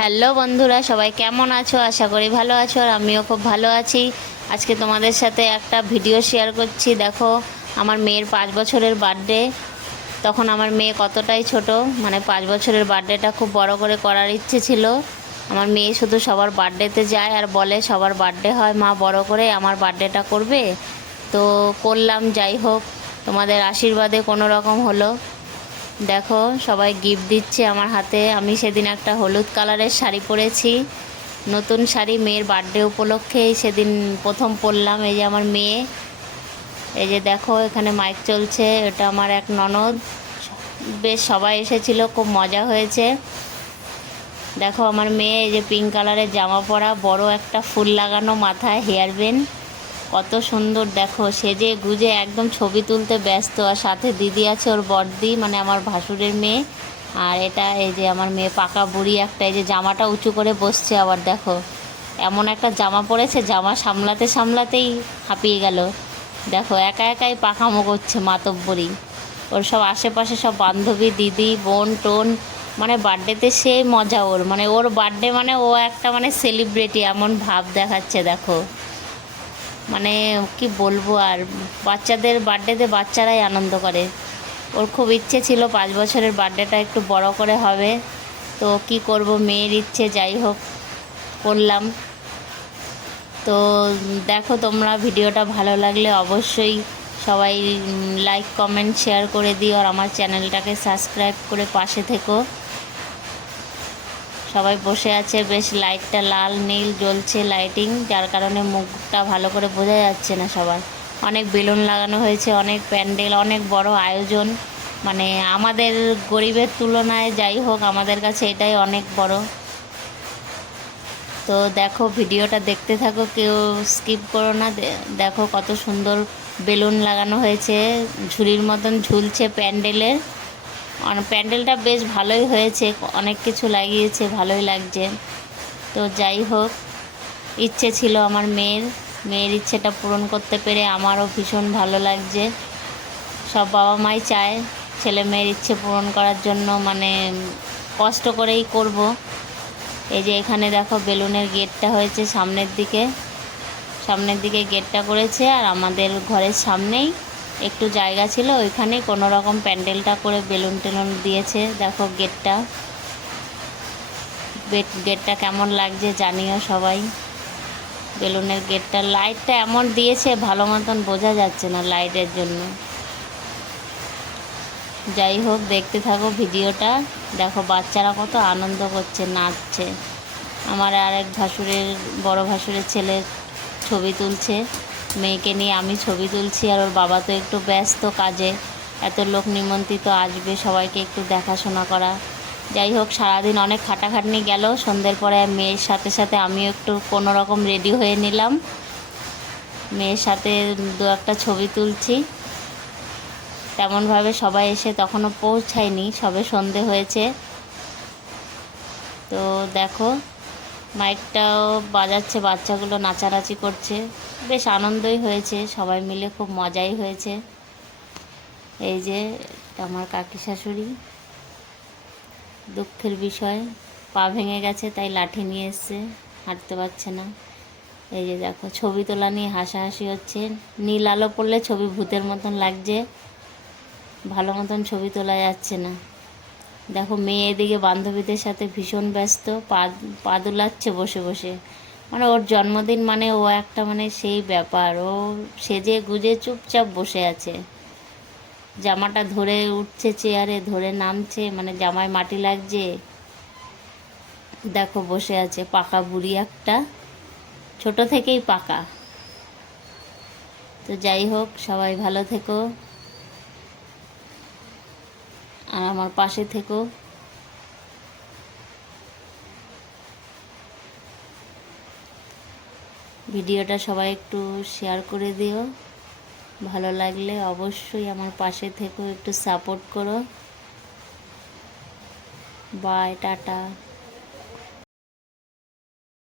Hello বন্ধুরা, সবাই কেমন আছো? আশা করি ভালো আছো, আর আমিও খুব ভালো আছি। আজকে তোমাদের সাথে একটা ভিডিও শেয়ার করছি। দেখো, আমার মেয়ের 5 বছরের বার্থডে। তখন আমার মেয়ে কতটাই ছোট, মানে 5 বছরের বার্থডেটা খুব বড় করে করার ইচ্ছে ছিল। আমার মেয়ে শুধু সবার বার্থডেতে যায় আর বলে সবার বার্থডে হয় মা, বড় করে আমার বার্থডেটা করবে। তো করলাম, যাই হোক তোমাদের আশীর্বাদে কোনো রকম হলো। দেখো, সবাই গিফট দিচ্ছে আমার হাতে। আমি সেদিন একটা হলুদ কালারের শাড়ি পরেছি, নতুন শাড়ি, মেয়ের বার্থডে উপলক্ষেই সেদিন প্রথম পরলাম। এই যে আমার মেয়ে, এই যে দেখো এখানে মাইক চলছে, এটা আমার এক ননদ। বেশ সবাই এসেছিল, খুব মজা হয়েছে। দেখো আমার মেয়ে, এই যে পিঙ্ক কালারের জামা পরা, বড় একটা ফুল লাগানো মাথায়, হেয়ার ব্যান্ড, কত সুন্দর। দেখো সেজে গুজে একদম ছবি তুলতে ব্যস্ত। আর সাথে দিদি আছে, ওর বড়দি, মানে আমার ভাসুরের মেয়ে। আর এটা এই যে আমার মেয়ে পাকা বুড়ি একটা, এই যে জামাটা উঁচু করে বসছে। আবার দেখো এমন একটা জামা পরেছে, জামা সামলাতে সামলাতেই হাঁপিয়ে গেল। দেখো একা একাই পাকামো করছে মাতব্বরি। ওর সব আশেপাশে সব বান্ধবী, দিদি, বোন টোন, মানে বার্থডেতে সেই মজা ওর, মানে ওর বার্থডে মানে ও একটা মানে সেলিব্রিটি এমন ভাব দেখাচ্ছে। দেখো মানে কি বলবো, আর বাচ্চাদের বার্থডেতে বাচ্চারাই আনন্দ করে। ওর খুব ইচ্ছে ছিল 5 বছরের বার্থডেটা একটু বড় করে হবে। তো কি করব, মেয়ের ইচ্ছে, যাই হোক করলাম। তো দেখো, তোমরা ভিডিওটা ভালো লাগলে অবশ্যই সবাই লাইক কমেন্ট শেয়ার করে দিও, আর আমার চ্যানেলটাকে সাবস্ক্রাইব করে পাশে থেকো। সবাই বসে আছে, বেশ লাইটটা লাল নীল জ্বলছে লাইটিং, যার কারণে মুখটা ভালো করে বোঝা যাচ্ছে না সবার। অনেক বেলুন লাগানো হয়েছে, অনেক প্যান্ডেল, অনেক বড় আয়োজন। মানে আমাদের গরিবের তুলনায় যাই হোক, আমাদের কাছে এটাই অনেক বড়। তো দেখো ভিডিওটা দেখতে থাকো, কেউ স্কিপ করো না। দেখো কত সুন্দর বেলুন লাগানো হয়েছে, ঝুড়ির মতন ঝুলছে প্যান্ডেলের। প্যান্ডেলটা বেশ ভালোই হয়েছে, অনেক কিছু লাগিয়েছে, ভালোই লাগছে। তো যাই হোক, ইচ্ছে ছিল আমার মেয়ের, মেয়ের ইচ্ছেটা পূরণ করতে পেরে আমারও ভীষণ ভালো লাগছে। সব বাবা মাই চায় ছেলে মেয়ের ইচ্ছে পূরণ করার জন্য, মানে কষ্ট করেই করব। এই যে এখানে দেখো বেলুনের গেটটা হয়েছে সামনের দিকে, সামনের দিকে গেটটা করেছে। আর আমাদের ঘরের সামনেই একটু জায়গা ছিল, ওইখানেই কোনো রকম প্যান্ডেলটা করে বেলুন টেলুন দিয়েছে। দেখো গেটটা, গেটটা কেমন লাগছে জানিও সবাই। বেলুনের গেটটা, লাইটটা এমন দিয়েছে ভালো মতন বোঝা যাচ্ছে না লাইটের জন্য। যাই হোক দেখতে থাকো ভিডিওটা। দেখো বাচ্চারা কত আনন্দ করছে, নাচছে। আমার আরেক ভাসুরের, বড় ভাসুরের ছেলে ছবি তুলছে, মেয়েকে নিয়ে আমি ছবি তুলছি। আর ওর বাবা তো একটু ব্যস্ত কাজে, এত লোক নিমন্ত্রিত আসবে, সবাইকে একটু দেখাশোনা করা। যাই হোক সারাদিন অনেক খাটাখাটনি গেল। সন্ধ্যের পরে মেয়ের সাথে সাথে আমিও একটু কোনো রকম রেডি হয়ে নিলাম, মেয়ের সাথে দু একটা ছবি তুলছি। তেমনভাবে সবাই এসে তখনও পৌঁছায়নি, সবে সন্ধে হয়েছে। তো দেখো মাইকটাও বাজাচ্ছে, বাচ্চাগুলো নাচানাচি করছে, বেশ আনন্দই হয়েছে, সবাই মিলে খুব মজাই হয়েছে। এই যে আমার কাকি শাশুড়ি, দুঃখের বিষয় পা ভেঙে গেছে, তাই লাঠি নিয়ে এসছে, হাঁটতে পারছে না। এই যে দেখো ছবি তোলা নিয়ে হাসাহাসি হচ্ছে, নীল আলো পড়লে ছবি ভূতের মতন লাগছে, ভালো মতন ছবি তোলা যাচ্ছে না। দেখো মেয়ে এদিকে বান্ধবীদের সাথে ভীষণ ব্যস্ত, পা দুলাচ্ছে বসে বসে। মানে ওর জন্মদিন মানে ও একটা মানে সেই ব্যাপার, ও সেজে গুজে চুপচাপ বসে আছে, জামাটা ধরে উঠছে চেয়ারে, ধরে নামছে, মানে জামায় মাটি লাগছে। দেখো বসে আছে, পাকা বুড়ি একটা, ছোট থেকেই পাকা। তো যাই হোক সবাই ভালো থেকো, আর আমার পাশে থেকো। ভিডিওটা সবাই একটু শেয়ার করে দিও, ভালো লাগলে অবশ্যই আমার পাশে থেকো, একটু সাপোর্ট করো। Bye, tata.